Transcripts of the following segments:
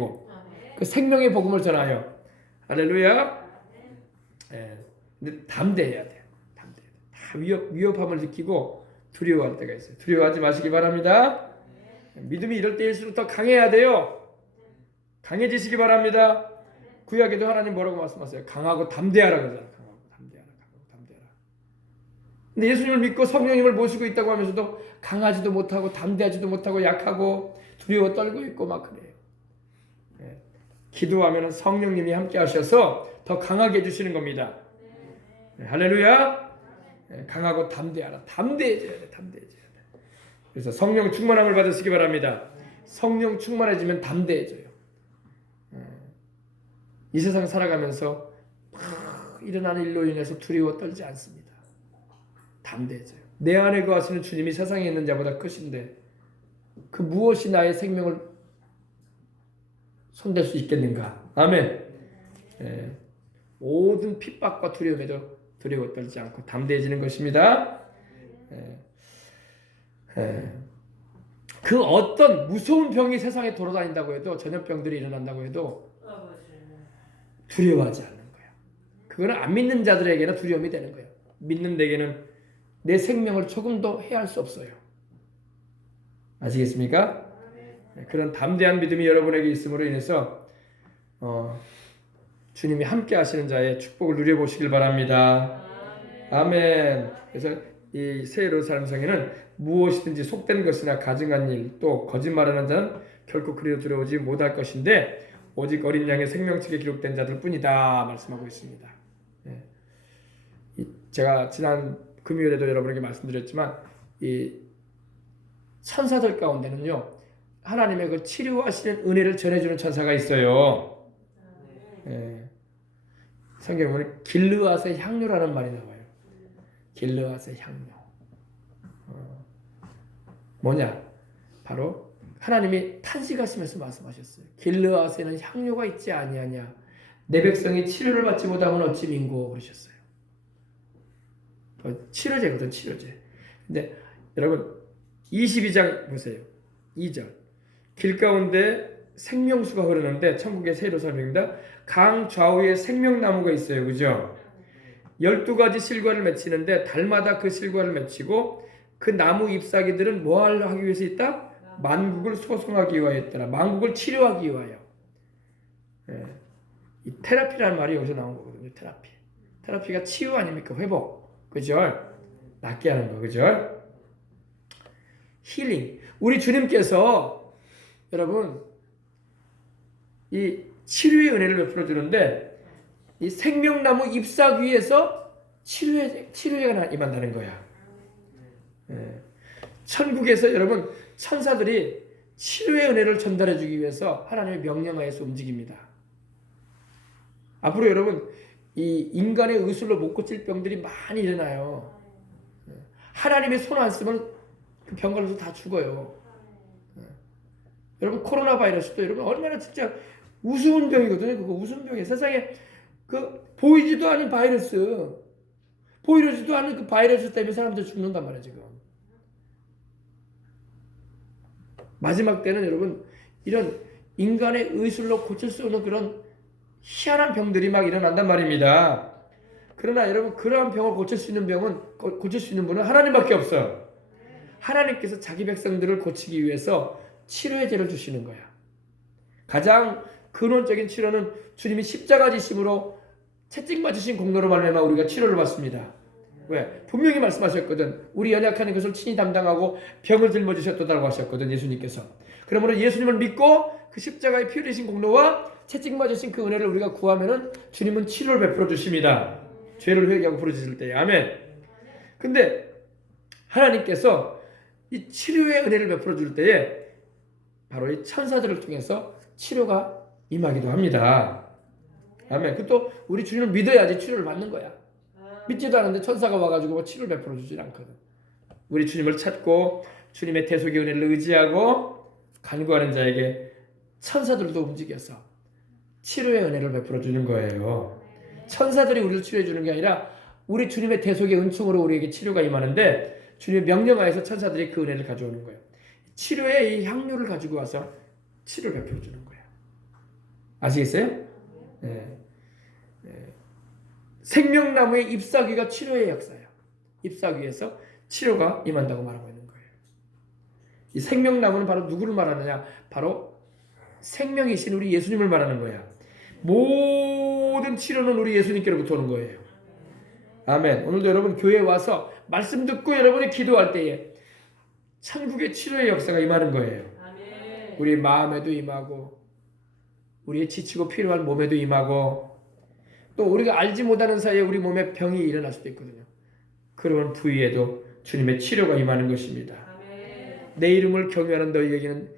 살리고 그 생명의 복음을 전하여 할렐루야. 근데 담대해야 돼요. 다 위협함을 느끼고 두려워할 때가 있어요. 두려워하지 마시기 바랍니다. 믿음이 이럴 때일수록 더 강해야 돼요. 강해지시기 바랍니다. 구약에도 하나님 뭐라고 말씀하세요? 강하고 담대하라 그러잖아요. 강하고 담대하라. 근데 예수님을 믿고 성령님을 모시고 있다고 하면서도 강하지도 못하고 담대하지도 못하고 약하고 두려워 떨고 있고 막 그래요. 기도하면 성령님이 함께 하셔서 더 강하게 해주시는 겁니다. 할렐루야. 강하고 담대하라. 담대해져야 돼. 그래서 성령 충만함을 받으시기 바랍니다. 성령 충만해지면 담대해져요. 이 세상 살아가면서 막 일어나는 일로 인해서 두려워 떨지 않습니다. 담대해져요. 내 안에 거하시는 주님이 세상에 있는 자보다 크신데 그 무엇이 나의 생명을 손댈 수 있겠는가. 아멘. 모든 핍박과 두려움에도 두려워 떨지 않고 담대해지는 것입니다. 그 어떤 무서운 병이 세상에 돌아다닌다고 해도 전염병들이 일어난다고 해도 두려워하지 않는 거야. 그거는 안 믿는 자들에게는 두려움이 되는 거예요. 믿는 데에게는 내 생명을 조금도 해할 수 없어요. 아시겠습니까? 그런 담대한 믿음이 여러분에게 있음으로 인해서 주님이 함께 하시는 자의 축복을 누려보시길 바랍니다. 아멘. 그래서 이 새 예루살렘 성에는 무엇이든지 속된 것이나 가증한 일 또 거짓말하는 자는 결코 그리로 들어오지 못할 것인데 오직 어린 양의 생명책에 기록된 자들 뿐이다 말씀하고 있습니다. 제가 지난 금요일에도 여러분에게 말씀드렸지만 이 천사들 가운데는요 하나님의 그 치료하시는 은혜를 전해주는 천사가 있어요. 성경에 보면 길르앗의 향료라는 말이 나와요. 길르앗의 향료. 뭐냐? 바로 하나님이 탄식하시면서 말씀하셨어요. 길르앗에는 향료가 있지 아니하냐? 내 백성이 치료를 받지 못하면 어찌 민고 그러셨어요. 치료제거든, 치료제. 근데 여러분 22장 보세요. 2절. 길 가운데 생명수가 흐르는데 천국의 새 예루살렘입니다. 강 좌우에 생명나무가 있어요. 그죠? 12가지 실과를 맺히는데 달마다 그 실과를 맺히고 그 나무 잎사귀들은 뭐 하기 위해서 있다? 만국을 소송하기 위하여 있더라. 만국을 치료하기 위하여. 이 테라피라는 말이 여기서 나온 거거든요. 테라피가 치유 아닙니까? 회복. 그죠? 낫게 하는 거. 그죠? 힐링. 우리 주님께서 여러분 이 치료의 은혜를 베풀어 주는데 이 생명나무 잎사귀에서 치료가 임한다는 거야. 천국에서 여러분 천사들이 치료의 은혜를 전달해 주기 위해서 하나님의 명령하에서 움직입니다. 앞으로 여러분 이 인간의 의술로 못 고칠 병들이 많이 일어나요. 하나님의 손 안 쓰면 그 병 걸려서 다 죽어요. 여러분 코로나 바이러스도 여러분 얼마나 진짜 우스운 병이거든요. 그거 우스운 병이에요. 세상에 그 보이지도 않는 바이러스, 보이지도 않는 그 바이러스 때문에 사람들 죽는단 말이에요. 지금 마지막 때는 여러분 이런 인간의 의술로 고칠 수 없는 그런 희한한 병들이 막 일어난단 말입니다. 그러나 여러분 그러한 병을 고칠 수 있는 분은 하나님밖에 없어요. 하나님께서 자기 백성들을 고치기 위해서 치료의 죄를 주시는 거야. 가장 근원적인 치료는 주님이 십자가 지심으로 채찍 맞으신 공로로 말미암아 우리가 치료를 받습니다. 왜? 분명히 말씀하셨거든. 우리 연약한 것을 친히 담당하고 병을 짊어지셨다고 하셨거든. 예수님께서. 그러므로 예수님을 믿고 그 십자가에 피 흘리신 공로와 채찍 맞으신 그 은혜를 우리가 구하면은 주님은 치료를 베풀어 주십니다. 죄를 회개하고 부르짖을 때에. 아멘. 근데 하나님께서 이 치료의 은혜를 베풀어 줄 때에 바로 이 천사들을 통해서 치료가 임하기도 합니다. 아멘. 그 또 우리 주님을 믿어야지 치료를 받는 거야. 믿지도 않은데 천사가 와가지고 치료를 베풀어 주질 않거든. 우리 주님을 찾고 주님의 대속의 은혜를 의지하고 간구하는 자에게 천사들도 움직여서 치료의 은혜를 베풀어 주는 거예요. 천사들이 우리를 치료해 주는 게 아니라 우리 주님의 대속의 은총으로 우리에게 치료가 임하는데 주님의 명령하에서 천사들이 그 은혜를 가져오는 거예요. 치료의 이 향료를 가지고 와서 치료를 베풀어 주는 거예요. 아시겠어요? 예. 예. 생명나무의 잎사귀가 치료의 역사예요. 잎사귀에서 치료가 임한다고 말하고 있는 거예요. 이 생명나무는 바로 누구를 말하느냐? 바로 생명이신 우리 예수님을 말하는 거야. 모든 치료는 우리 예수님께로부터 오는 거예요. 아멘. 오늘도 여러분 교회에 와서 말씀 듣고 여러분이 기도할 때에 천국의 치료의 역사가 임하는 거예요. 우리 마음에도 임하고 우리의 지치고 필요한 몸에도 임하고 또 우리가 알지 못하는 사이에 우리 몸에 병이 일어날 수도 있거든요. 그런 부위에도 주님의 치료가 임하는 것입니다. 내 이름을 경외하는 너희에게는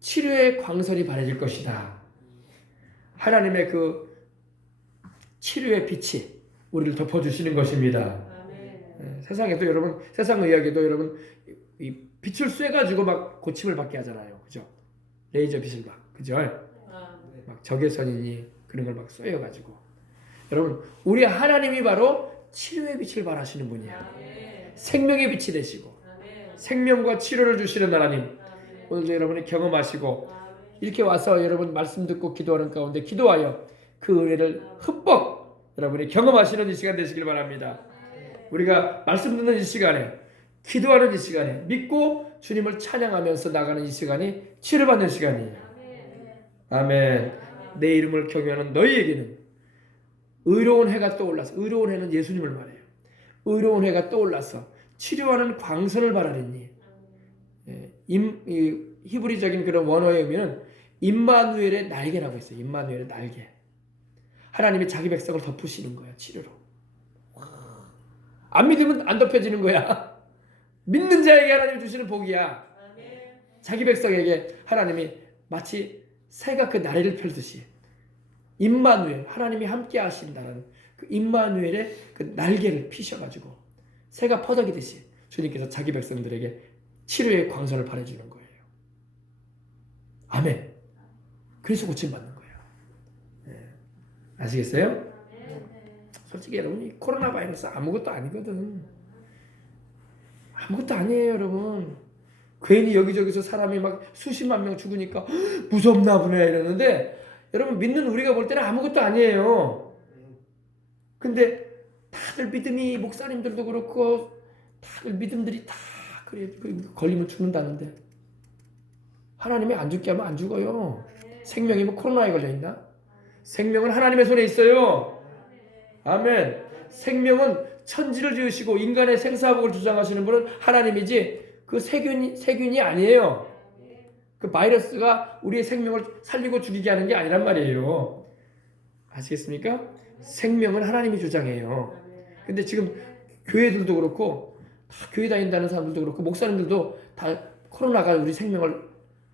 치료의 광선이 바라질 것이다. 하나님의 그 치료의 빛이 우리를 덮어주시는 것입니다. 세상에도 여러분, 세상 의학에도 여러분 이 빛을 쐬가지고 막 고침을 받게 하잖아요. 그죠? 레이저 빛을 막, 그죠? 막 적외선이니 그런 걸 막 쏘여가지고. 여러분, 우리 하나님이 바로 치료의 빛을 발하시는 분이야. 생명의 빛이 되시고 생명과 치료를 주시는 하나님. 오늘도 여러분이 경험하시고 이렇게 와서 여러분 말씀 듣고 기도하는 가운데 기도하여 그 은혜를 흠뻑 여러분이 경험하시는 이 시간 되시길 바랍니다. 우리가 말씀 듣는 이 시간에 기도하는 이 시간에 믿고 주님을 찬양하면서 나가는 이 시간이 치료받는 시간이에요. 아멘. 내 이름을 경외하는 너희에게는 의로운 해가 떠올라서, 의로운 해는 예수님을 말해요. 의로운 해가 떠올라서 치료하는 광선을 바라리니. 히브리적인 그런 원어의 의미는 임마누엘의 날개라고 있어요. 임마누엘의 날개. 하나님이 자기 백성을 덮으시는 거야, 치료로. 안 믿으면 안 덮여지는 거야. 믿는 자에게 하나님이 주시는 복이야. 자기 백성에게 하나님이 마치 새가 그 나래를 펼듯이 임마누엘, 하나님이 함께 하신다는 그 임마누엘의 그 날개를 피셔가지고 새가 퍼덕이듯이 주님께서 자기 백성들에게 치료의 광선을 발해주는 거예요. 아멘. 그래서 고침받는 거예요. 아시겠어요? 솔직히 여러분, 이 코로나 바이러스 아무것도 아니거든. 아무것도 아니에요, 여러분. 괜히 여기저기서 사람이 막 수십만 명 죽으니까 무섭나 보네 이러는데, 여러분 믿는 우리가 볼 때는 아무것도 아니에요. 근데 다들 믿음이, 목사님들도 그렇고 다들 믿음들이 다 그래, 걸리면 죽는다는데 하나님이 안 죽게 하면 안 죽어요. 생명이 뭐 코로나에 걸려있나? 생명은 하나님의 손에 있어요. 아멘. 생명은 천지를 지으시고 인간의 생사복을 주장하시는 분은 하나님이지 그 세균이 아니에요. 그 바이러스가 우리의 생명을 살리고 죽이게 하는 게 아니란 말이에요. 아시겠습니까? 생명은 하나님이 주장해요. 근데 지금 교회들도 그렇고 다 교회 다닌다는 사람들도 그렇고 목사님들도 다 코로나가 우리 생명을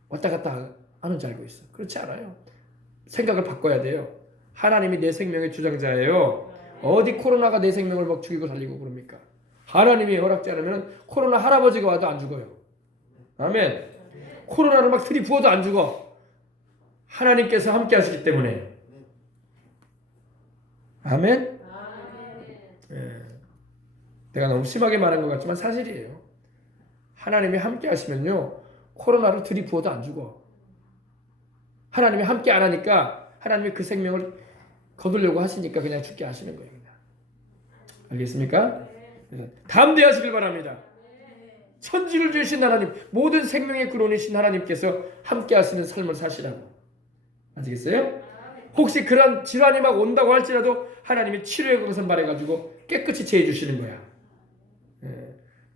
왔다 갔다 하는 줄 알고 있어. 그렇지 않아요. 생각을 바꿔야 돼요. 하나님이 내 생명의 주장자예요. 어디 코로나가 내 생명을 막 죽이고 살리고 그럽니까? 하나님이 허락지 않으면 코로나 할아버지가 와도 안 죽어요. 아멘. 코로나를 막 들이부어도 안 죽어. 하나님께서 함께 하시기 때문에. 아멘. 예. 내가 너무 심하게 말한 것 같지만 사실이에요. 하나님이 함께 하시면요, 코로나를 들이부어도 안 죽어. 하나님이 함께 안 하니까 하나님이 그 생명을 거두려고 하시니까 그냥 죽게 하시는 거예요. 그냥. 알겠습니까? 담대하시길 바랍니다. 천지를 주신 하나님, 모든 생명의 근원이신 하나님께서 함께 하시는 삶을 사시라고. 아시겠어요? 혹시 그런 질환이 막 온다고 할지라도 하나님이 치료의 광선 발해가지고 깨끗이 제해 주시는 거야.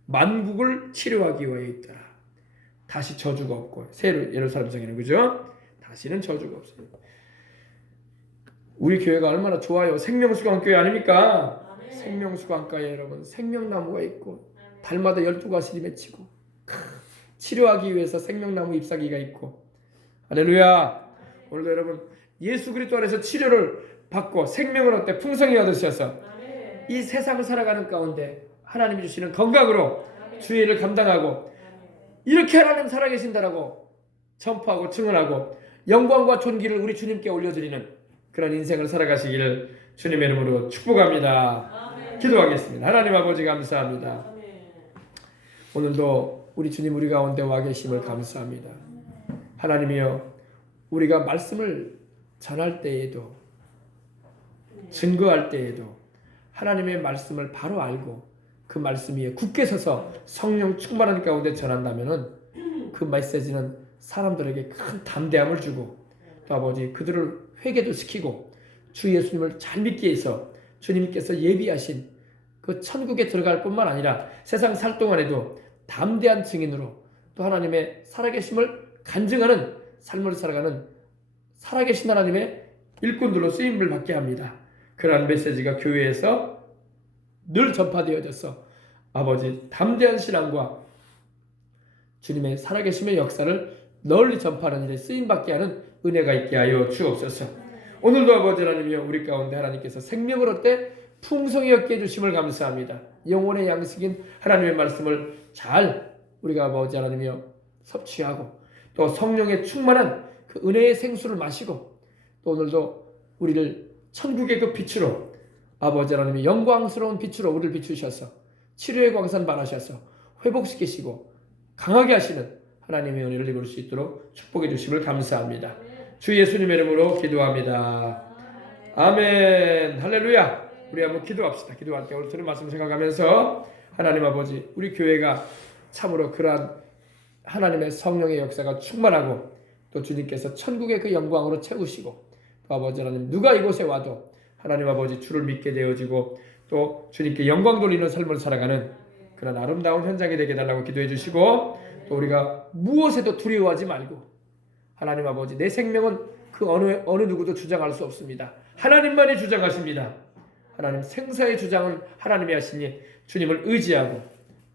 만국을 치료하기 위하여 있더라. 다시 저주가 없고, 새 예루살렘 성에는, 그죠? 다시는 저주가 없어요. 우리 교회가 얼마나 좋아요. 생명수강교회 아닙니까? 생명수강가에 여러분 생명나무가 있고 달마다 12가지를 맺히고 치료하기 위해서 생명나무 잎사귀가 있고. 할렐루야. 오늘도 여러분 예수 그리스도 안에서 치료를 받고 생명을 얻되 풍성히 얻으셔서 이 세상을 살아가는 가운데 하나님이 주시는 건강으로 주의 일을 감당하고 이렇게 하나님 살아계신다라고 전파하고 증언하고 영광과 존귀를 우리 주님께 올려드리는 그런 인생을 살아가시기를 주님의 이름으로 축복합니다. 기도하겠습니다. 하나님 아버지 감사합니다. 오늘도 우리 주님 우리 가운데 와 계심을 감사합니다. 하나님이여, 우리가 말씀을 전할 때에도 증거할 때에도 하나님의 말씀을 바로 알고 그 말씀 위에 굳게 서서 성령 충만한 가운데 전한다면은 그 메시지는 사람들에게 큰 담대함을 주고 또 아버지 그들을 회개도 시키고 주 예수님을 잘 믿게 해서 주님께서 예비하신 그 천국에 들어갈 뿐만 아니라 세상 살 동안에도 담대한 증인으로 또 하나님의 살아계심을 간증하는 삶을 살아가는 살아계신 하나님의 일꾼들로 쓰임을 받게 합니다. 그러한 메시지가 교회에서 늘 전파되어져서 아버지 담대한 신앙과 주님의 살아계심의 역사를 널리 전파하는 일에 쓰임받게 하는 은혜가 있게 하여 주옵소서. 오늘도 아버지 하나님이여 우리 가운데 하나님께서 생명을 얻되 풍성히 얻게 해주심을 감사합니다. 영혼의 양식인 하나님의 말씀을 잘 우리가 아버지 하나님이여 섭취하고 또 성령의 충만한 그 은혜의 생수를 마시고 또 오늘도 우리를 천국의 그 빛으로 아버지 하나님의 영광스러운 빛으로 우리를 비추셔서 치료의 광선 발하셔서 회복시키시고 강하게 하시는 하나님의 은혜를 입을 수 있도록 축복해 주심을 감사합니다. 주 예수님의 이름으로 기도합니다. 아멘. 할렐루야. 우리 한번 기도합시다. 기도할 때 오늘 들은 말씀 생각하면서 하나님 아버지 우리 교회가 참으로 그러한 하나님의 성령의 역사가 충만하고 또 주님께서 천국의 그 영광으로 채우시고 또 아버지 하나님 누가 이곳에 와도 하나님 아버지 주를 믿게 되어지고 또 주님께 영광 돌리는 삶을 살아가는 그런 아름다운 현장이 되게 해달라고 기도해 주시고 또 우리가 무엇에도 두려워하지 말고 하나님 아버지 내 생명은 그 어느 누구도 주장할 수 없습니다. 하나님만이 주장하십니다. 하나님 생사의 주장은 하나님이 하시니 주님을 의지하고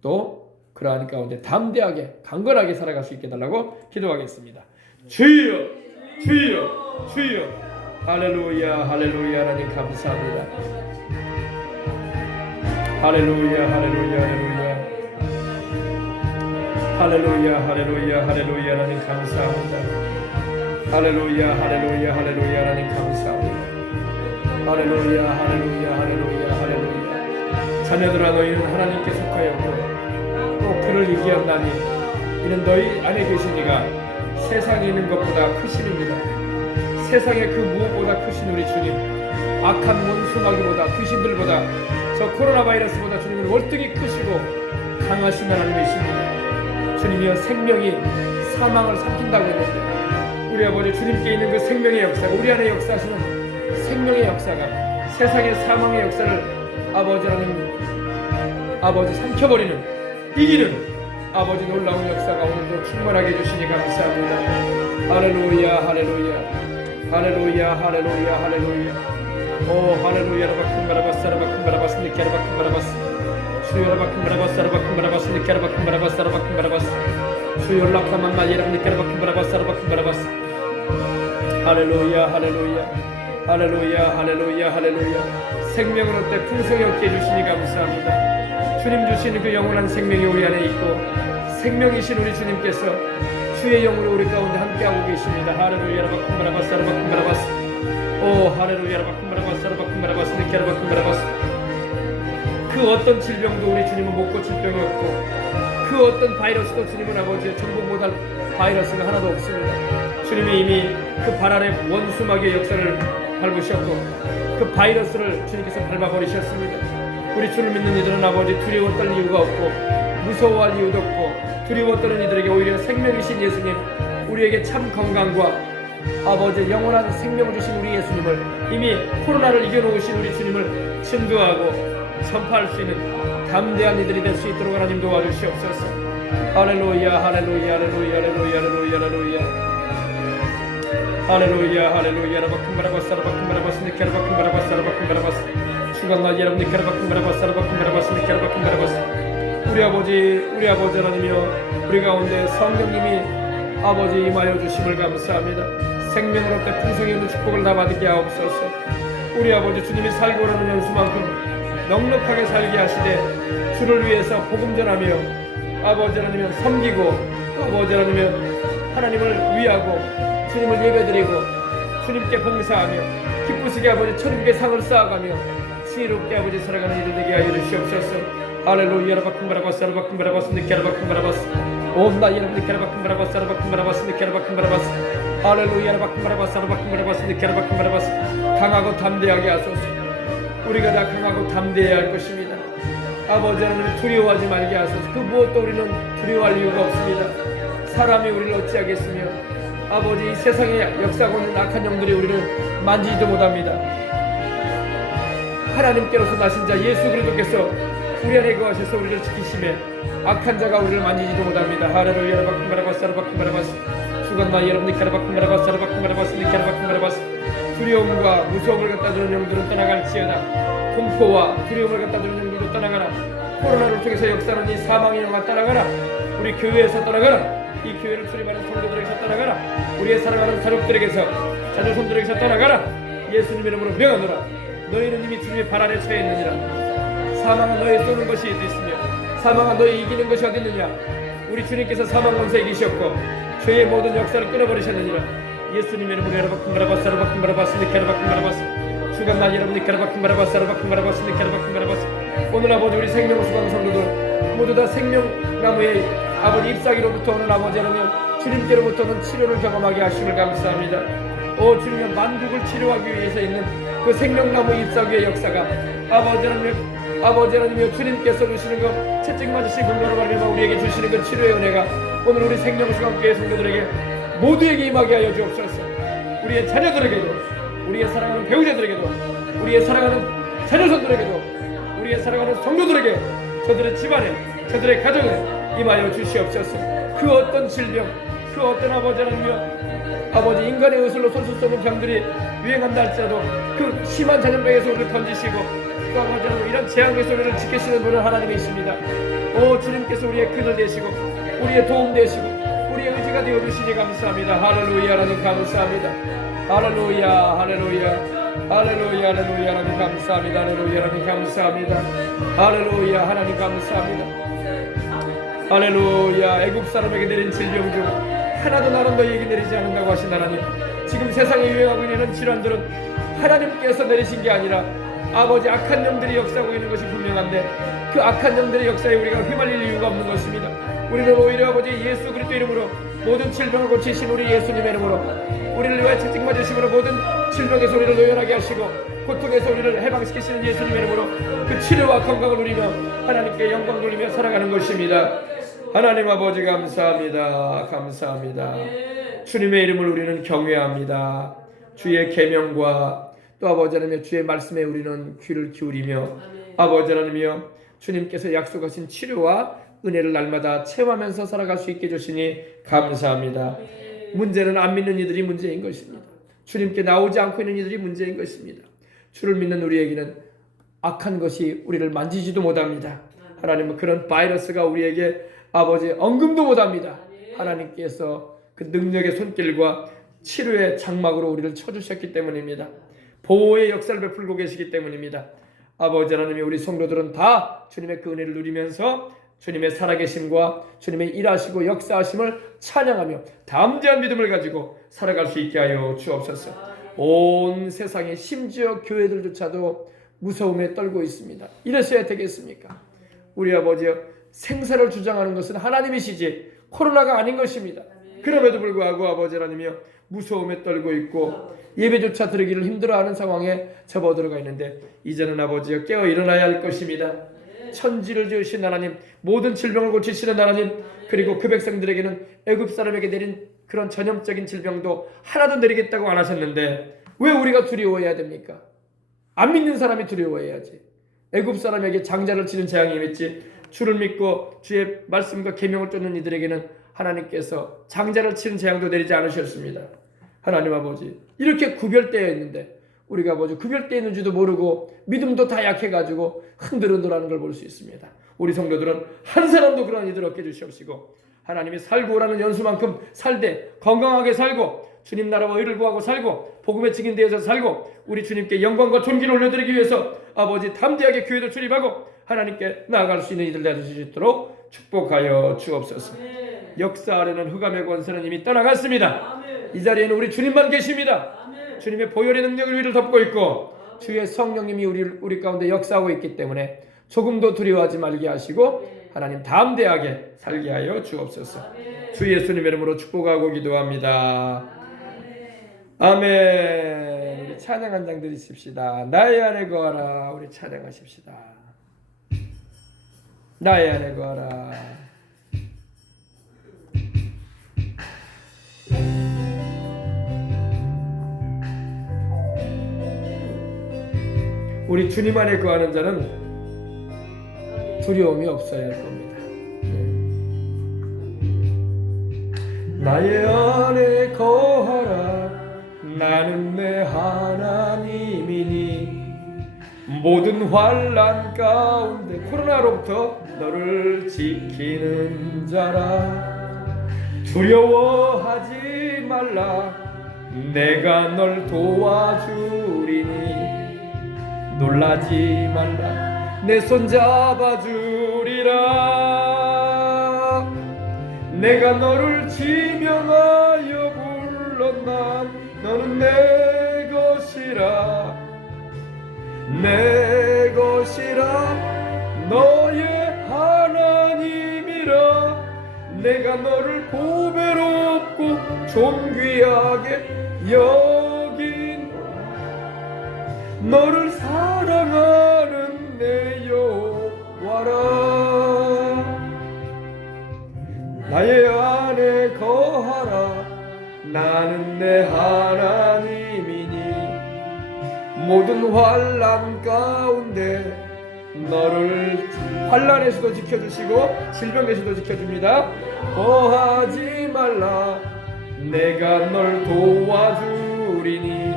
또 그러한 가운데 담대하게 강건하게 살아갈 수 있게 해달라고 기도하겠습니다. 주여 주여 주여 할렐루야 할렐루야 하나님 감사합니다. 할렐루야 할렐루야 할렐루야 할렐루야 할렐루야 할렐루야 하나님 감사합니다. 할렐루야 할렐루야 할렐루야 하나님 감사합니다. 할렐루야 할렐루야 할렐루야 할렐루야 자녀들아 너희는 하나님께 속하였고 또 그를 이기었나니 이는 너희 안에 계신 이가 세상에 있는 것보다 크심입니다. 세상에 그 무엇보다 크신 우리 주님 악한 원수마귀보다 귀신들보다 저 코로나 바이러스보다 주님은 월등히 크시고 강하신 하나님이십니다. 주님이여 생명이 사망을 삼킨다고 했는데 우리 아버지 주님께 있는 그 생명의 역사가 우리 안에 역사하시는 생명의 역사가 세상의 사망의 역사를 아버지 하나님 아버지 삼켜버리는 이기는 아버지 놀라운 역사가 오늘도 충만하게 해주시니 감사합니다. 할렐루야 할렐루야 할렐루야 할렐루야 할렐루야 오 할렐루야 라바쿤바라바스 라바쿤바라바스 니케라바쿤바라바스 주여 라바쿤바라바스 라바쿤바라바스 니케라바쿤바라바스 라바쿤바라바스 주여 라카만마 예라 니케라바쿤바라바스 라바쿤바라바스 할렐루야 할렐루야 할렐루야 할렐루야 할렐루야 생명을 얻되 풍성히 얻게 해주시니 감사합니다. 주님 주신 그 영원한 생명이 우리 안에 있고 생명이신 우리 주님께서 주의 영으로 우리 가운데 함께하고 계십니다. 할렐루야 라바쿤바라바스 라바쿤바라바스 오 할렐루야 라바쿤바라바스 라바쿤바라바스 니케라바쿤바라바스 그 어떤 질병도 우리 주님은 못 고칠 병이 없고 그 어떤 바이러스도 주님은 아버지의 전국 못할 바이러스가 하나도 없습니다. 주님이 이미 그 발 아래 원수마귀의 역사를 밟으셨고 그 바이러스를 주님께서 밟아버리셨습니다. 우리 주를 믿는 이들은 아버지 두려워 떨 이유가 없고 무서워할 이유도 없고 두려워 떠는 이들에게 오히려 생명이신 예수님 우리에게 참 건강과 아버지 영원한 생명을 주신 우리 예수님을 이미 코로나를 이겨놓으신 우리 주님을 증거하고 전파할 수 있는 담대한 이들이 될 수 있도록 하나님 도와주시옵소서. 할렐루야 할렐루야 할렐루야 할렐루야 할렐루야 할렐루야 할렐루야 라바쿤바라바스 라바쿤바라바스 니케라바쿤바라바스 라바쿤바라바스 주간나 여러분 니케라바쿤바라바스 라바쿤바라바스 니케라바쿤바라바스 우리 아버지 하나님이여 우리 가운데 성령님이 아버지 임하여 주심을 감사합니다. 생명을 얻되 풍성히 있는 축복을 다 받게 하옵소서. 우리 아버지 주님이 살고 오라는 연수만큼 넉넉하게 살게 하시되 주를 위해서 복음 전하며 아버지 하나님이여 섬기고 아버지 하나님을 위하고 주님을 예배드리고 주님께 봉사하며 기쁘시게 아버지 천국의 상을 쌓아가며 지혜롭게 아버지 살아가는 일을 되게 하여 주시옵소서. 할렐루야 라바쿤바라바스 라바쿤바라바스 니케라바쿤바라바스 온나 여러분들 캐라바쿤바라바스 라바쿤바라바스 캐라바쿤바라바스 할렐루야 라바쿤바라바스 라바쿤바라바스 캐라바쿤바라바스 강하고 담대하게 하소서. 우리가 다 강하고 담대해야 할 것입니다. 아버지 하나님 두려워하지 말게 하소서. 그 무엇도 우리는 두려워할 이유가 없습니다. 사람이 우리를 어찌하겠으며 아버지 이 세상에 역사하고 있는 악한 영들이 우리를 만지지도 못합니다. 하나님께로서 나신 자 예수 그리스도께서 우리 안에 거하셔서 우리를 지키심에 악한 자가 우리를 만지지도 못합니다. 할렐루야 라바쿤바라바스 라바쿤바라바스 주간나 여러분들 캐라바쿤바라바스 라바쿤바라바스 캐라바쿤바라바스 두려움과 무서움을 갖다 주는 영들은 떠나갈지어다. 공포와 두려움을 갖다 주는 영들도 떠나가라. 코로나를 통해서 역사하는 이 사망의 영화 떠나가라. 우리 교회에서 떠나가라. 이 교회를 출입하는 성도들에게서 떠나가라. 우리의 사랑하는 가족들에게서 자녀손들에게서 떠나가라. 예수님의 이름으로 명하노라. 너희는 이미 주님의 발 아래 처해 있느니라. 사망은 너희 쏘는 것이 있으며 사망은 너희 이기는 것이 어디 있느냐. 우리 주님께서 사망 권세 이기셨고 죄의 모든 역사를 끊어버리셨느니라. 예수님의 이름으로 여러바쿤바라바스 라바쿤바라바스 니케라바쿤바라바스 주간날 여러분 니케라바쿤바라바스 라바쿤바라바스 니케라바쿤바라바스 오늘 아버지 우리 생명수강 성도들 모두 다 생명나무의 아버지 잎사귀로부터 오늘 아버지 하나님 주님께로부터는 치료를 경험하게 하심을 감사합니다. 오 주님의 만국을 치료하기 위해서 있는 그 생명나무 잎사귀의 역사가 아버지 하나님이여 주님께서 주시는 그 채찍 맞으시 분노로 말미암아 우리에게 주시는 그 치료의 은혜가 오늘 우리 생명수강교회 성도들에게 모두에게 임하게 하여 주옵소서. 우리의 자녀들에게도 우리의 사랑하는 배우자들에게도 우리의 사랑하는 자녀손들에게도 우리의 사랑하는 성도들에게 저들의 집안에 저들의 가정에 임하여 주시옵소서. 그 어떤 질병 그 어떤 아버지 하나님이여 아버지 인간의 의술로 손수 쏘는 병들이 유행한다 할지라도 그 심한 전염병에서 우리를 건지시고 또 아버지 하나님 이런 재앙에서 우리를 지키시는 분은 하나님이십니다. 오 주님께서 우리의 그늘 되시고 우리의 도움 되시고 우리의 의지가 되어주시니 감사합니다. 할렐루야 하나님 감사합니다. 할렐루야 할렐루야 할렐루야 할렐루야 하나님 감사합니다. 할렐루야 하나님 감사합니다. 할렐루야 하나님 감사합니다. 할렐루야 애국 사람에게 내린 질병 중 하나도 나는 너희에게 내리지 않는다고 하신 하나님 지금 세상에 유행하고 있는 질환들은 하나님께서 내리신 게 아니라 아버지 악한 영들이 역사하고 있는 것이 분명한데 그 악한 영들의 역사에 우리가 휘말릴 이유가 없는 것입니다. 우리는 오히려 아버지 예수 그리스도 이름으로 모든 질병을 고치신 우리 예수님의 이름으로 우리를 위하여 채찍 맞으심으로 모든 질병에서 우리를 노연하게 하시고 고통에서 우리를 해방시키시는 예수님의 이름으로 그 치료와 건강을 누리며 하나님께 영광 돌리며 살아가는 것입니다. 하나님 아버지 감사합니다. 감사합니다. 주님의 이름을 우리는 경외합니다. 주의 계명과 또 아버지 하나님 주의 말씀에 우리는 귀를 기울이며 아버지 하나님이여 주님께서 약속하신 치료와 은혜를 날마다 체험하면서 살아갈 수 있게 해주시니 감사합니다. 문제는 안 믿는 이들이 문제인 것입니다. 주님께 나오지 않고 있는 이들이 문제인 것입니다. 주를 믿는 우리에게는 악한 것이 우리를 만지지도 못합니다. 하나님은 그런 바이러스가 우리에게 아버지 언금도 못합니다. 하나님께서 그 능력의 손길과 치료의 장막으로 우리를 쳐주셨기 때문입니다. 보호의 역사를 베풀고 계시기 때문입니다. 아버지 하나님이 우리 성도들은 다 주님의 그 은혜를 누리면서 주님의 살아계심과 주님의 일하시고 역사하심을 찬양하며 담대한 믿음을 가지고 살아갈 수 있게 하여 주옵소서. 온 세상에 심지어 교회들조차도 무서움에 떨고 있습니다. 이랬어야 되겠습니까? 우리 아버지여 생사를 주장하는 것은 하나님이시지 코로나가 아닌 것입니다. 그럼에도 불구하고 아버지 하나님이여 무서움에 떨고 있고 예배조차 드리기를 힘들어하는 상황에 접어들어가 있는데 이제는 아버지여 깨어 일어나야 할 것입니다. 천지를 지으신 하나님 모든 질병을 고치시는 하나님 그리고 그 백성들에게는 애굽 사람에게 내린 그런 전염적인 질병도 하나도 내리겠다고 안 하셨는데 왜 우리가 두려워해야 됩니까? 안 믿는 사람이 두려워해야지. 애굽 사람에게 장자를 치는 재앙이 임했지 주를 믿고 주의 말씀과 계명을 쫓는 이들에게는 하나님께서 장자를 치는 재앙도 내리지 않으셨습니다. 하나님 아버지 이렇게 구별되어 있는데 우리가 아버지 구별되어 있는지도 모르고 믿음도 다 약해가지고 흔들흔들하는 걸 볼 수 있습니다. 우리 성도들은 한 사람도 그런 이들 얻게 주시옵시고 하나님이 살고 오라는 연수만큼 살되 건강하게 살고 주님 나라와 의를 구하고 살고 복음의 증인되어서 살고 우리 주님께 영광과 존귀를 올려드리기 위해서 아버지 담대하게 교회도 출입하고 하나님께 나아갈 수 있는 이들 되어주실 수 있도록 축복하여 주옵소서. 역사하려는 흑암의 권세는 이미 떠나갔습니다. 이 자리에는 우리 주님만 계십니다. 주님의 보혈의 능력이 우리를 덮고 있고 주의 성령님이 우리 가운데 역사하고 있기 때문에 조금도 두려워하지 말게 하시고 하나님 담대하게 살게 하여 주옵소서. 주 예수님의 이름으로 축복하고 기도합니다. 아멘. 우리 찬양 한 장 드리십시다. 나의 안에 거하라. 우리 찬양하십시다. 나의 안에 거하라. 우리 주님 안에 거하는 자는 두려움이 없어야 할 겁니다. 나의 안에 거하라. 나는 내 하나님이니 모든 환난 가운데 코로나로부터 너를 지키는 자라. 두려워하지 말라. 내가 널 도와주리니 놀라지 말라. 내 손 잡아주리라. 내가 너를 지명하여 불렀나. 너는 내 것이라. 내 것이라. 너의 하나님이라. 내가 너를 보배롭고 존귀하게 여긴 너를 사랑하는 내 여호와라. 나의 안에 거하라. 나는 내 하나님이니 모든 환난 가운데 너를 환난에서도 지켜주시고 질병에서도 지켜줍니다. 거하지 말라. 내가 널 도와주리니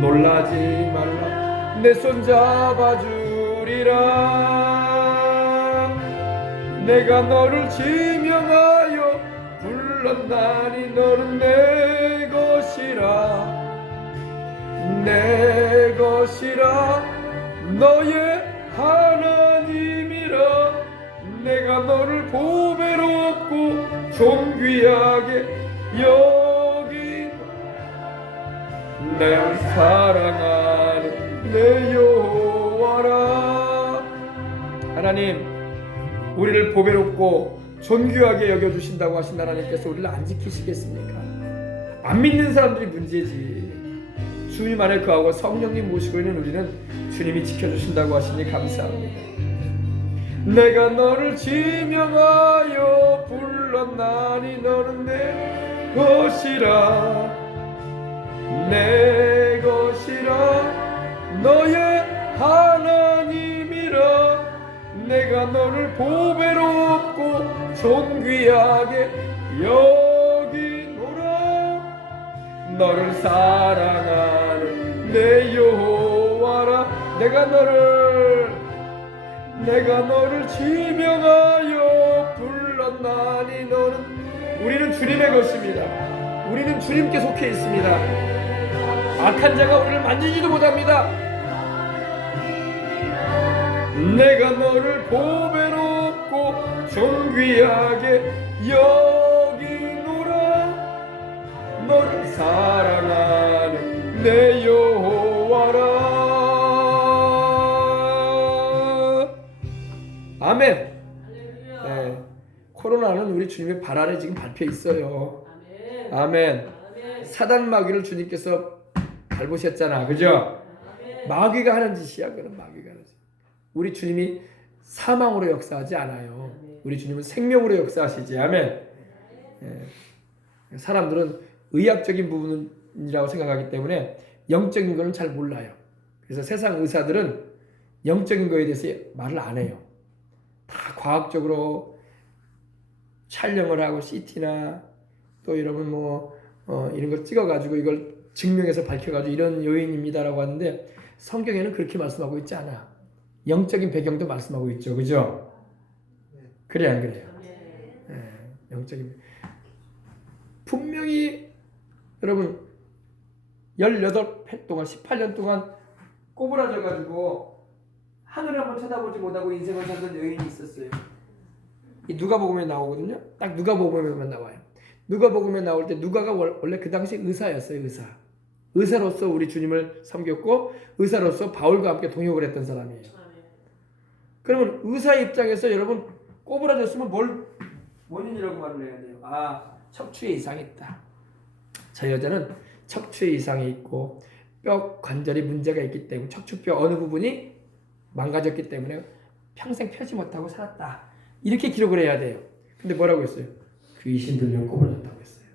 놀라지 말라. 내 손 잡아주리라. 내가 너를 지명하여 불렀나니 너는 내 것이라. 내 것이라. 너의 하나님이라. 내가 너를 보배롭고 존귀하게 여긴 날 사랑하는 내 여호와라. 하나님, 우리를 보배롭고 존귀하게 여겨주신다고 하신 하나님께서 우리를 안 지키시겠습니까? 안 믿는 사람들이 문제지. 주님 안에 거하고 성령님 모시고 있는 우리는 주님이 지켜주신다고 하시니 감사합니다. 내가 너를 지명하여 불렀나니 너는 내 것이라. 내 것이라. 너의 하나님이라. 내가 너를 보배롭고 존귀하게 여기노라. 너를 사랑하는 내 여호와라. 내가 너를 지명하여 불렀나니 너는 우리는 주님의 것입니다. 우리는 주님께 속해 있습니다. 악한 자가 우리를 만지지도 못합니다. 내가 너를 보배롭고 존귀하게 여기노라. 너를 사랑하는 내 여호와라. 아멘. 네. 코로나는 우리 주님의 발 아래 지금 밟혀 있어요. 아멘. 사단 마귀를 주님께서 밟으셨잖아, 그죠? 마귀가 하는 짓이야, 그런 마귀가 하는 짓. 우리 주님이 사망으로 역사하지 않아요. 우리 주님은 생명으로 역사하시지. 아멘. 예. 사람들은 의학적인 부분이라고 생각하기 때문에 영적인 거는 잘 몰라요. 그래서 세상 의사들은 영적인 거에 대해서 말을 안 해요. 다 과학적으로 촬영을 하고 CT나 또 이러면 이런 걸 찍어가지고 이걸 증명해서 밝혀가지고 이런 요인입니다라고 하는데 성경에는 그렇게 말씀하고 있지 않아. 영적인 배경도 말씀하고 있죠, 그죠? 그래 안 그래요? 영적인 분명히 여러분 18해 동안 18년 동안 꼬부라져가지고 하늘을 한번 쳐다보지 못하고 인생을 살던 여인이 있었어요. 이 누가복음에 나오거든요. 딱 누가복음에만 나와요. 누가복음에 나올 때 누가가 원래 그 당시 의사였어요. 의사로서 우리 주님을 섬겼고 의사로서 바울과 함께 동역을 했던 사람이에요. 그러면 의사의 입장에서 여러분 꼬부라졌으면 뭘 원인이라고 말을 해야 돼요? 척추에 이상이 있다. 저 여자는 척추에 이상이 있고 뼈 관절이 문제가 있기 때문에 척추뼈 어느 부분이 망가졌기 때문에 평생 펴지 못하고 살았다. 이렇게 기록을 해야 돼요. 근데 뭐라고 했어요? 귀신 들려 꼬부라졌다고 했어요.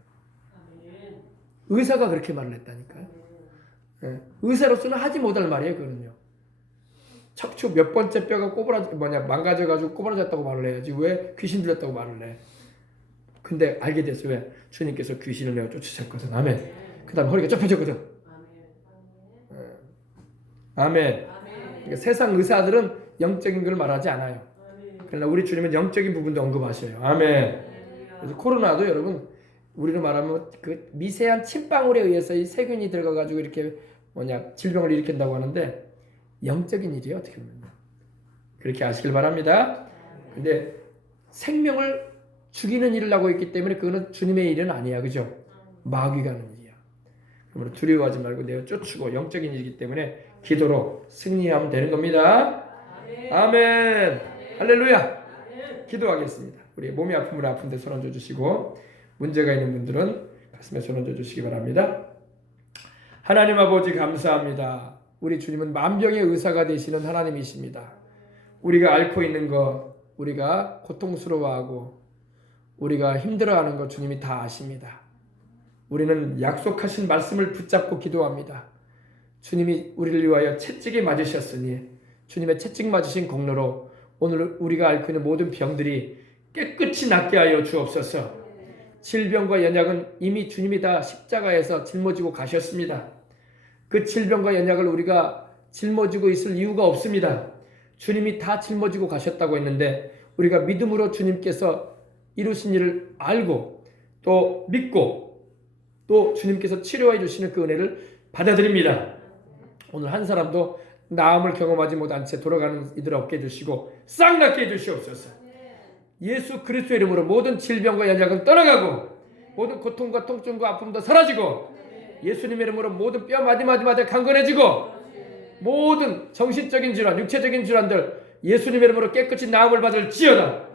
의사가 그렇게 말을 했다니까요. 의사로서는 하지 못할 말이에요. 그거는요. 척추 몇 번째 뼈가 망가져가지고 꼬부라졌다고 말을 해야지 왜 귀신 들렸다고 말을 해? 근데 알게 됐어. 왜? 주님께서 귀신을 내어 쫓으셨거든. 아멘. 그 다음에 허리가 좁혀졌거든. 아멘. 그러니까 세상 의사들은 영적인 걸 말하지 않아요. 그러나 우리 주님은 영적인 부분도 언급하셔요. 아멘. 그래서 코로나도 여러분 우리로 말하면 그 미세한 침방울에 의해서 이 세균이 들어가가지고 이렇게 질병을 일으킨다고 하는데 영적인 일이에요. 어떻게 보면 그렇게 아시길 바랍니다. 근데 생명을 죽이는 일을 하고 있기 때문에 그거는 주님의 일은 아니야. 그죠? 마귀가 하는 일이야. 그러므로 두려워하지 말고 내어 쫓고 영적인 일이기 때문에 기도로 승리하면 되는 겁니다. 아멘. 할렐루야. 기도하겠습니다. 우리 몸이 아프면 아픈데 손 얹어 주시고 문제가 있는 분들은 가슴에 손 얹어 주시기 바랍니다. 하나님 아버지 감사합니다. 우리 주님은 만병의 의사가 되시는 하나님이십니다. 우리가 앓고 있는 것, 우리가 고통스러워하고 우리가 힘들어하는 것 주님이 다 아십니다. 우리는 약속하신 말씀을 붙잡고 기도합니다. 주님이 우리를 위하여 채찍에 맞으셨으니 주님의 채찍 맞으신 공로로 오늘 우리가 앓고 있는 모든 병들이 깨끗이 낫게 하여 주옵소서. 질병과 연약은 이미 주님이 다 십자가에서 짊어지고 가셨습니다. 그 질병과 연약을 우리가 짊어지고 있을 이유가 없습니다. 주님이 다 짊어지고 가셨다고 했는데 우리가 믿음으로 주님께서 이루신 일을 알고 또 믿고 또 주님께서 치료해 주시는 그 은혜를 받아들입니다. 오늘 한 사람도 나음을 경험하지 못한 채 돌아가는 이들 없게 해주시고 싹 낫게 해주시옵소서. 예수 그리스도의 이름으로 모든 질병과 연약은 떠나가고 모든 고통과 통증과 아픔도 사라지고 예수님의 이름으로 모든 뼈 마디마디마다 강건해지고 모든 정신적인 질환, 육체적인 질환들 예수님의 이름으로 깨끗이 나음을 받을지어다.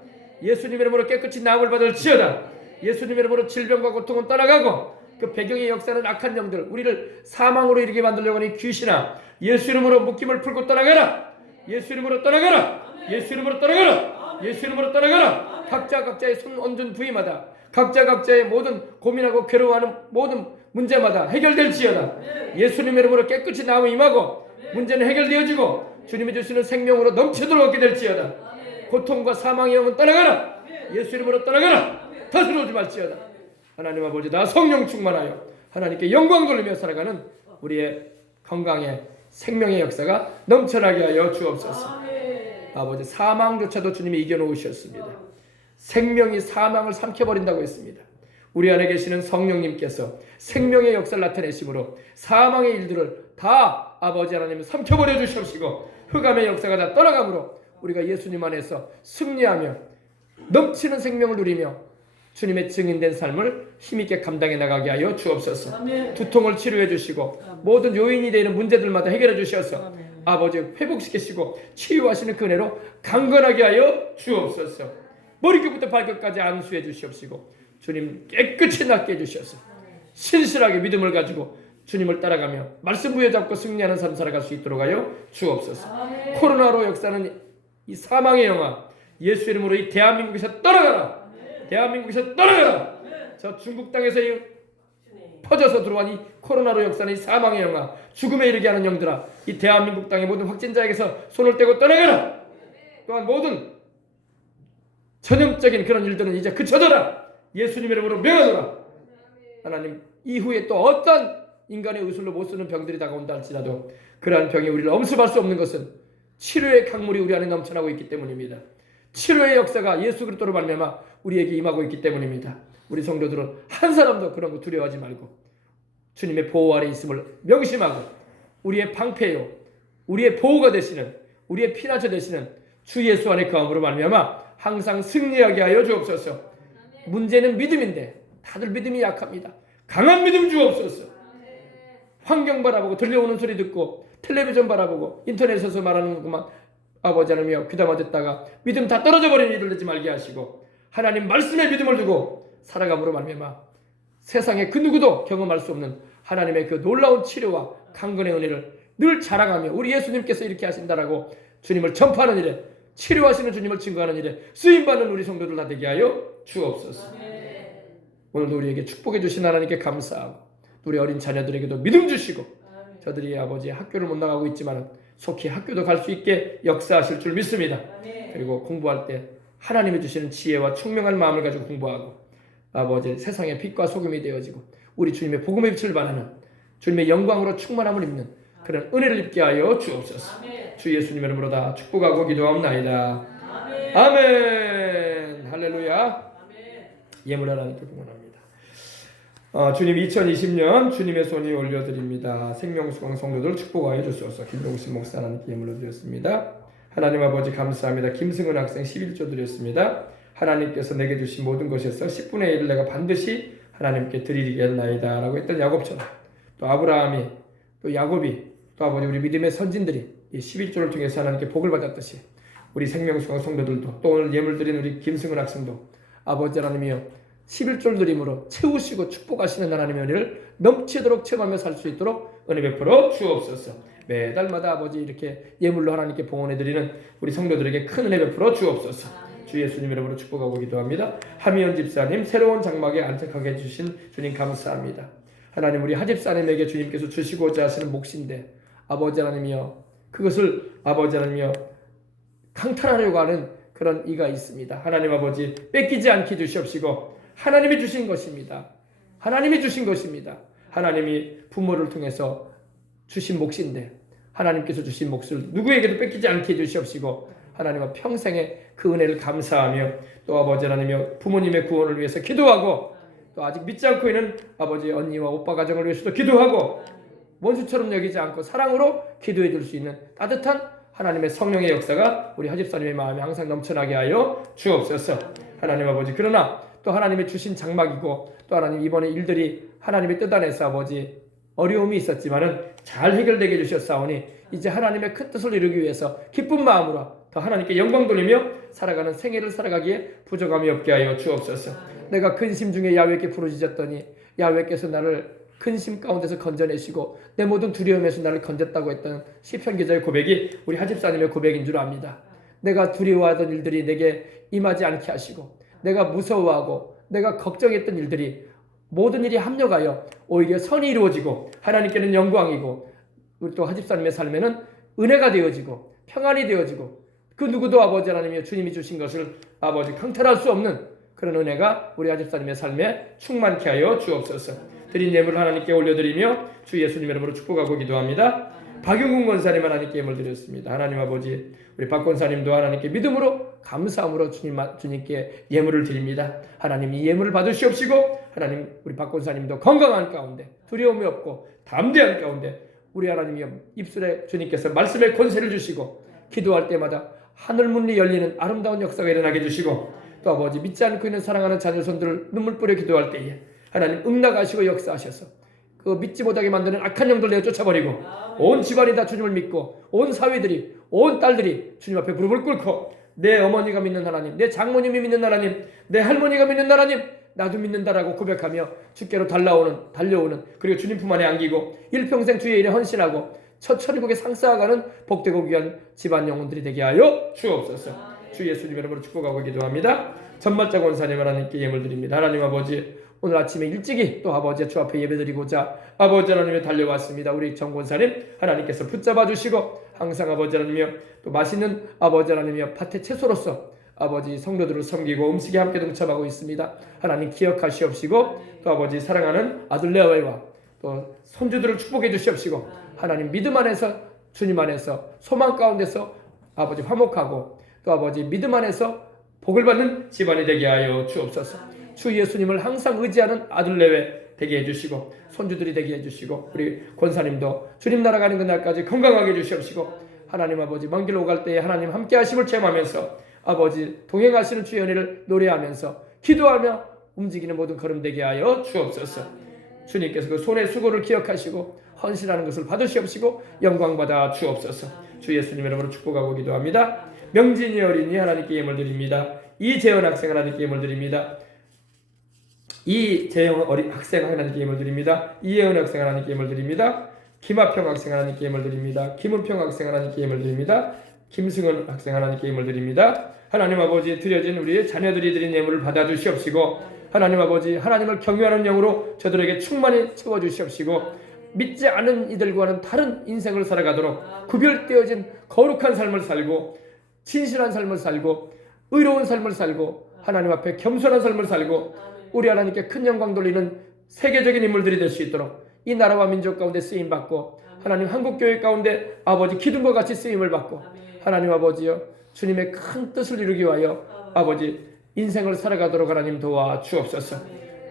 예수님의 이름으로 깨끗이 나음을 받을지어다. 예수님의 이름으로 질병과 고통은 떠나가고 그 배경의 역사는 악한 영들 우리를 사망으로 이르게 만들려고 하는 귀신아 예수 이름으로 묶임을 풀고 떠나가라. 예수 이름으로 떠나가라. 예수 이름으로 떠나가라. 예수 이름으로 떠나가라. 각자 각자의 손 얹은 부위마다 각자 각자의 모든 고민하고 괴로워하는 모든 문제마다 해결될지어다. 예수님의 이름으로 깨끗이 나음을 임하고 문제는 해결되어지고 주님이 주시는 생명으로 넘치도록 얻게 될지어다. 고통과 사망의 영은 떠나가라. 예수 이름으로 떠나가라. 다스려오지 말지어다. 하나님 아버지 나 성령 충만하여 하나님께 영광 돌리며 살아가는 우리의 건강의 생명의 역사가 넘쳐나게 하여 주옵소서. 아버지 사망조차도 주님이 이겨놓으셨습니다. 생명이 사망을 삼켜버린다고 했습니다. 우리 안에 계시는 성령님께서 생명의 역사를 나타내심으로 사망의 일들을 다 아버지 하나님 삼켜버려 주시옵시고 흑암의 역사가 다 떠나가므로 우리가 예수님 안에서 승리하며 넘치는 생명을 누리며 주님의 증인된 삶을 힘있게 감당해 나가게 하여 주옵소서. 두통을 치료해 주시고 모든 요인이 되는 문제들마다 해결해 주셔서 아버지 회복시키시고 치유하시는 그 은혜로 강건하게 하여 주옵소서. 머리끝부터 발끝까지 안수해 주시옵시고 주님 깨끗이 낫게 해주셔서 신실하게 믿음을 가지고 주님을 따라가며 말씀 부여잡고 승리하는 삶 살아갈 수 있도록 하여 주옵소서. 코로나로 역사는 이 사망의 영화 예수 이름으로 이 대한민국에서 떠나가라. 대한민국에서 떠나가라. 저 중국 땅에서 퍼져서 들어온 이 코로나로 역사는 이 사망의 영화 죽음에 이르게 하는 영들아 이 대한민국 땅의 모든 확진자에게서 손을 떼고 떠나가라. 또한 모든 전형적인 그런 일들은 이제 그쳐져라. 예수님 이름으로 명하노라. 하나님 이후에 또 어떤 인간의 의술로 못 쓰는 병들이 다가온다 할지라도 그러한 병이 우리를 엄습할 수 없는 것은 치료의 강물이 우리 안에 넘쳐나고 있기 때문입니다. 치료의 역사가 예수 그리스도로 말미암아 우리에게 임하고 있기 때문입니다. 우리 성도들은 한 사람도 그런 거 두려워하지 말고 주님의 보호 아래 있음을 명심하고 우리의 방패요 우리의 보호가 되시는 우리의 피난처 되시는 주 예수 안에 거함으로 말미암아 항상 승리하게 하여 주옵소서. 문제는 믿음인데 다들 믿음이 약합니다. 강한 믿음 주옵소서. 환경 바라보고 들려오는 소리 듣고 텔레비전 바라보고 인터넷에서 말하는 것만 아버지 하나님이여 귀담아 듣다가 믿음 다 떨어져 버린 이들 되지 말게 하시고 하나님 말씀에 믿음을 두고 살아감으로 말미암아 세상에 그 누구도 경험할 수 없는 하나님의 그 놀라운 치료와 강건의 은혜를 늘 자랑하며 우리 예수님께서 이렇게 하신다라고 주님을 전파하는 일에 치료하시는 주님을 증거하는 일에 쓰임받는 우리 성도들 다 되게 하여 주옵소서. 오늘도 우리에게 축복해 주신 하나님께 감사하고 우리 어린 자녀들에게도 믿음 주시고 저들이 아버지 학교를 못 나가고 있지만 속히 학교도 갈 수 있게 역사하실 줄 믿습니다. 그리고 공부할 때 하나님이 주시는 지혜와 총명한 마음을 가지고 공부하고 아버지 세상의 빛과 소금이 되어지고 우리 주님의 복음의 빛을 발하는 주님의 영광으로 충만함을 입는 그런 은혜를 입게 하여 주옵소서. 주 예수님 이름으로 다 축복하고 기도하옵나이다. 아멘. 할렐루야. 예물 하나님께 봉헌합니다. 주님 2020년 주님의 손이 올려드립니다. 생명수강 성도들 축복하여 주소서. 김동신 목사 하나님께 예물로 드렸습니다. 하나님 아버지 감사합니다. 김승은 학생 11조 드렸습니다. 하나님께서 내게 주신 모든 것에서 10분의 1을 내가 반드시 하나님께 드리겠나이다 라고 했던 야곱처럼 또 아브라함이 또 야곱이 또 아버지 우리 믿음의 선진들이 이 11조를 통해서 하나님께 복을 받았듯이 우리 생명수강 성도들도 또 오늘 예물 드린 우리 김승은 학생도 아버지 하나님이여 11조를 드림으로 채우시고 축복하시는 하나님의 은혜를 넘치도록 체험하며 살 수 있도록 은혜 베풀어 주옵소서. 매달마다 아버지 이렇게 예물로 하나님께 봉헌해드리는 우리 성도들에게 큰 은혜 베풀어 주옵소서. 주 예수님 이름으로 축복하고 기도합니다. 하미연 집사님 새로운 장막에 안착하게 해주신 주님 감사합니다. 하나님 우리 하집사님에게 주님께서 주시고자 하시는 몫인데 아버지 하나님이여 그것을 아버지 하나님이여 강탈하려고 하는 그런 이가 있습니다. 하나님 아버지 뺏기지 않게 주시옵시고 하나님이 주신 것입니다. 하나님이 주신 것입니다. 하나님이 부모를 통해서 주신 몫인데 하나님께서 주신 몫을 누구에게도 뺏기지 않게 해주시옵시고 하나님과 평생의 그 은혜를 감사하며 또 아버지 하나님이여 부모님의 구원을 위해서 기도하고 또 아직 믿지 않고 있는 아버지 언니와 오빠 가정을 위해서도 기도하고 원수처럼 여기지 않고 사랑으로 기도해 줄 수 있는 따뜻한 하나님의 성령의 역사가 우리 하집사님의 마음에 항상 넘쳐나게 하여 주옵소서. 하나님 아버지 그러나 또 하나님의 주신 장막이고 또 하나님 이번에 일들이 하나님의 뜻 안에서 아버지 어려움이 있었지만은 잘 해결되게 해주셨사오니 이제 하나님의 큰 뜻을 이루기 위해서 기쁜 마음으로 더 하나님께 영광 돌리며 살아가는 생애를 살아가기에 부족함이 없게 하여 주옵소서. 내가 근심 중에 야훼께 부르짖었더니 야훼께서 나를 근심 가운데서 건져내시고 내 모든 두려움에서 나를 건졌다고 했던 시편 기자의 고백이 우리 하집사님의 고백인 줄 압니다. 내가 두려워하던 일들이 내게 임하지 않게 하시고 내가 무서워하고 내가 걱정했던 일들이 모든 일이 합력하여 오히려 선이 이루어지고 하나님께는 영광이고 우리 또 하집사님의 삶에는 은혜가 되어지고 평안이 되어지고 그 누구도 아버지 하나님이 주님이 주신 것을 아버지 강탈할 수 없는 그런 은혜가 우리 하집사님의 삶에 충만케 하여 주옵소서. 드린 예물을 하나님께 올려드리며 주 예수님 이름으로 축복하고 기도합니다. 박용근 권사님 하나님께 예물 드렸습니다. 하나님 아버지 우리 박 권사님도 하나님께 믿음으로 감사함으로 주님께 예물을 드립니다. 하나님 이 예물을 받으시옵시고 하나님 우리 박 권사님도 건강한 가운데 두려움이 없고 담대한 가운데 우리 하나님이 입술에 주님께서 말씀의 권세를 주시고 기도할 때마다 하늘문이 열리는 아름다운 역사가 일어나게 해주시고 또 아버지 믿지 않고 있는 사랑하는 자녀 손들을 눈물 뿌려 기도할 때에 하나님 응답하시고 역사하셔서 그 믿지 못하게 만드는 악한 영들 내어 쫓아버리고 온 집안이 다 주님을 믿고 온 사위들이 온 딸들이 주님 앞에 무릎을 꿇고 내 어머니가 믿는 하나님, 내 장모님이 믿는 하나님, 내 할머니가 믿는 하나님 나도 믿는다라고 고백하며 주께로 달려오는 그리고 주님 품 안에 안기고 일평생 주의 일에 헌신하고 천국에 상승하가는 복되고 귀한 집안 영혼들이 되게 하여 주옵소서. 주 예수님 이름으로 축복하고 기도합니다. 전말자 권사님 하나님께 예물 드립니다. 하나님 아버지 오늘 아침에 일찍이 또 아버지의 주 앞에 예배드리고자 아버지 하나님에 달려왔습니다. 우리 정 권사님 하나님께서 붙잡아 주시고 항상 아버지 하나님이여 또 맛있는 아버지 하나님이여 밭의 채소로서 아버지 성도들을 섬기고 음식에 함께 동참하고 있습니다. 하나님 기억하시옵시고 또 아버지 사랑하는 아들 레아와 또 손주들을 축복해 주시옵시고 하나님 믿음 안에서 주님 안에서 소망 가운데서 아버지 화목하고 또 아버지 믿음 안에서 복을 받는 집안이 되게 하여 주옵소서. 주 예수님을 항상 의지하는 아들 내외 되게 해주시고 손주들이 되게 해주시고 우리 권사님도 주님 나라 가는 그날까지 건강하게 해주시옵시고 하나님 아버지 먼 길 오갈 때에 하나님 함께 하심을 체험하면서 아버지 동행하시는 주의 은혜를 노래하면서 기도하며 움직이는 모든 걸음 되게 하여 주옵소서. 주님께서 그 손의 수고를 기억하시고 헌신하는 것을 받으시옵시고 영광 받아 주옵소서. 주 예수님의 이름으로 축복하고 기도합니다. 명진이 어린이 하나님께 예물 드립니다. 이재원 학생 하나님께 예물 드립니다. 이재영 학생 하나님께 예물 드립니다. 이예은 학생 하나님께 예물 드립니다. 김하평 학생 하나님께 예물 드립니다. 김은평 학생 하나님께 예물 드립니다. 김승은 학생 하나님께 예물 드립니다. 하나님 아버지 드려진 우리 자녀들이 드린 예물을 받아주시옵시고 하나님 아버지 하나님을 경외하는 영으로 저들에게 충만히 채워주시옵시고 믿지 않은 이들과는 다른 인생을 살아가도록 구별되어진 거룩한 삶을 살고 진실한 삶을 살고 의로운 삶을 살고 하나님 앞에 겸손한 삶을 살고 우리 하나님께 큰 영광 돌리는 세계적인 인물들이 될 수 있도록 이 나라와 민족 가운데 쓰임받고 하나님 한국교회 가운데 아버지 기둥과 같이 쓰임을 받고 하나님 아버지여 주님의 큰 뜻을 이루기 위하여 아버지 인생을 살아가도록 하나님 도와 주옵소서.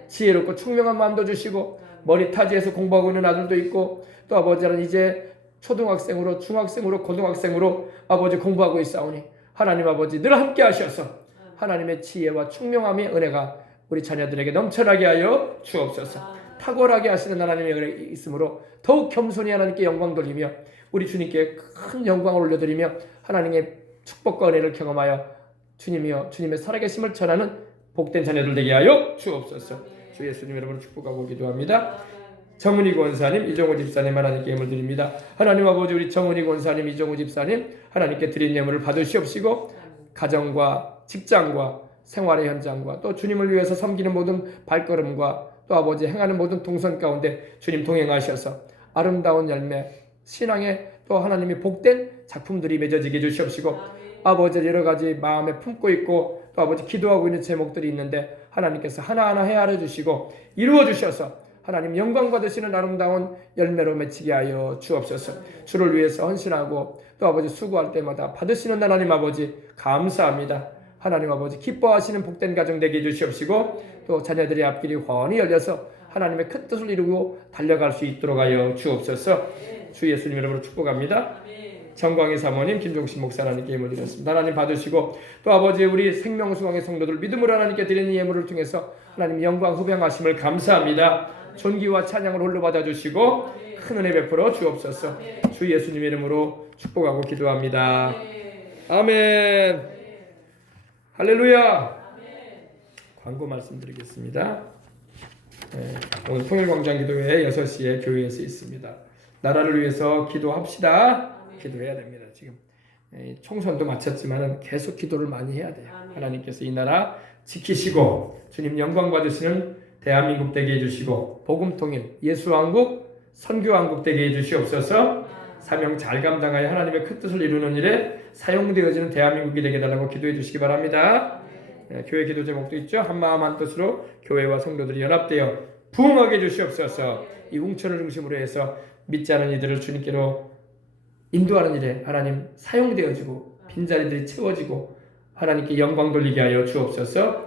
지혜롭고 총명한 마음도 주시고 머리 타지에서 공부하고 있는 아들도 있고 또 아버지는 이제 초등학생으로 중학생으로 고등학생으로 아버지 공부하고 있사오니 하나님 아버지 늘 함께 하셔서 하나님의 지혜와 총명함의 은혜가 우리 자녀들에게 넘쳐나게 하여 주옵소서. 탁월하게 하시는 하나님의 은혜 있으므로 더욱 겸손히 하나님께 영광 돌리며 우리 주님께 큰 영광을 올려드리며 하나님의 축복과 은혜를 경험하여 주님이여 주님의 살아계심을 전하는 복된 자녀들 되게 하여 주옵소서. 주 예수님 이름으로 축복하고 기도합니다. 정은희 권사님, 이종우 집사님 하나님께 예물 드립니다. 하나님 아버지 우리 정은희 권사님, 이종우 집사님 하나님께 드린 예물을 받으시옵시고 가정과 직장과 생활의 현장과 또 주님을 위해서 섬기는 모든 발걸음과 또 아버지 행하는 모든 동선 가운데 주님 동행하셔서 아름다운 열매 신앙의 또 하나님이 복된 작품들이 맺어지게 해주시옵시고 아버지 여러 가지 마음에 품고 있고 또 아버지 기도하고 있는 제목들이 있는데 하나님께서 하나하나 헤아려 주시고 이루어 주셔서 하나님 영광 받으시는 아름다운 열매로 맺히게 하여 주옵소서. 주를 위해서 헌신하고 또 아버지 수고할 때마다 받으시는 하나님 아버지 감사합니다. 하나님 아버지 기뻐하시는 복된 가정 되게 해주시옵시고 또 자녀들의 앞길이 훤히 열려서 하나님의 큰 뜻을 이루고 달려갈 수 있도록 하여 주옵소서. 주 예수님 이름으로 축복합니다. 정광희 사모님, 김종신 목사 하나님께 예물 드렸습니다. 하나님 받으시고 또 아버지 우리 생명수강의 성도들 믿음으로 하나님께 드리는 예물을 통해서 하나님 영광 후병하심을 감사합니다. 존귀와 찬양을 홀로 받아주시고 큰 은혜 베풀어 주옵소서. 주 예수님 이름으로 축복하고 기도합니다. 아멘. 할렐루야. 광고 말씀드리겠습니다. 오늘 통일광장기도회 6시에 교회에서 있습니다. 나라를 위해서 기도합시다. 기도해야 됩니다. 지금 총선도 마쳤지만 계속 기도를 많이 해야 돼요. 하나님께서 이 나라 지키시고 주님 영광 받으시는 대한민국 되게 해주시고 복음통일 예수왕국 선교왕국 되게 해주시옵소서. 사명 잘 감당하여 하나님의 큰 뜻을 이루는 일에 사용되어지는 대한민국이 되게 달라고 기도해 주시기 바랍니다. 교회 기도 제목도 있죠. 한마음 한뜻으로 교회와 성도들이 연합되어 부흥하게 해주시옵소서. 이 웅천을 중심으로 해서 믿지 않은 이들을 주님께로 인도하는 일에 하나님 사용되어지고 빈자리들이 채워지고 하나님께 영광 돌리게 하여 주옵소서.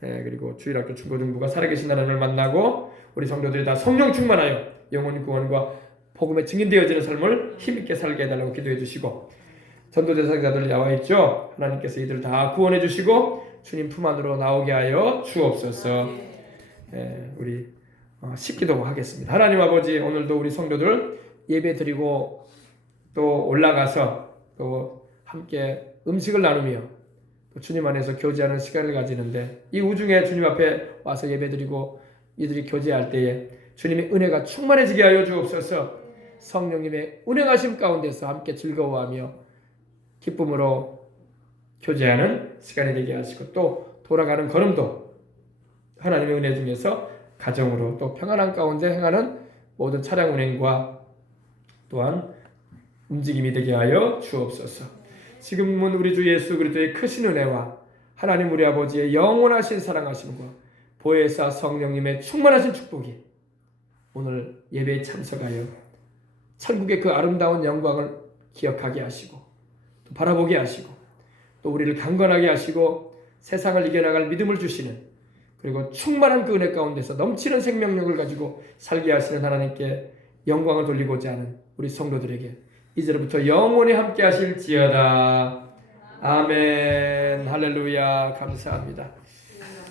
그리고 주일학교 중고등부가 살아계신 하나님을 만나고 우리 성도들이 다 성령 충만하여 영혼 구원과 복음에 증인되어지는 삶을 힘있게 살게 해달라고 기도해 주시고 전도 대상자들 나와 있죠. 하나님께서 이들을 다 구원해 주시고 주님 품 안으로 나오게 하여 주옵소서. 우리 식기도 하겠습니다. 하나님 아버지 오늘도 우리 성도들 예배 드리고 또 올라가서 또 함께 음식을 나누며 또 주님 안에서 교제하는 시간을 가지는데 이 우중에 주님 앞에 와서 예배 드리고 이들이 교제할 때에 주님의 은혜가 충만해지게 하여 주옵소서. 성령님의 운행하심 가운데서 함께 즐거워하며 기쁨으로 교제하는 시간이 되게 하시고 또 돌아가는 걸음도 하나님의 은혜 중에서 가정으로 또 평안한 가운데 행하는 모든 차량 운행과 또한 움직임이 되게 하여 주옵소서. 지금은 우리 주 예수 그리스도의 크신 은혜와 하나님 우리 아버지의 영원하신 사랑하심과 보혜사 성령님의 충만하신 축복이 오늘 예배에 참석하여 천국의 그 아름다운 영광을 기억하게 하시고 또 바라보게 하시고 또 우리를 강건하게 하시고 세상을 이겨나갈 믿음을 주시는 그리고 충만한 그 은혜 가운데서 넘치는 생명력을 가지고 살게 하시는 하나님께 영광을 돌리고자 하는 우리 성도들에게 이제부터 영원히 함께 하실지어다. 아멘. 할렐루야. 감사합니다.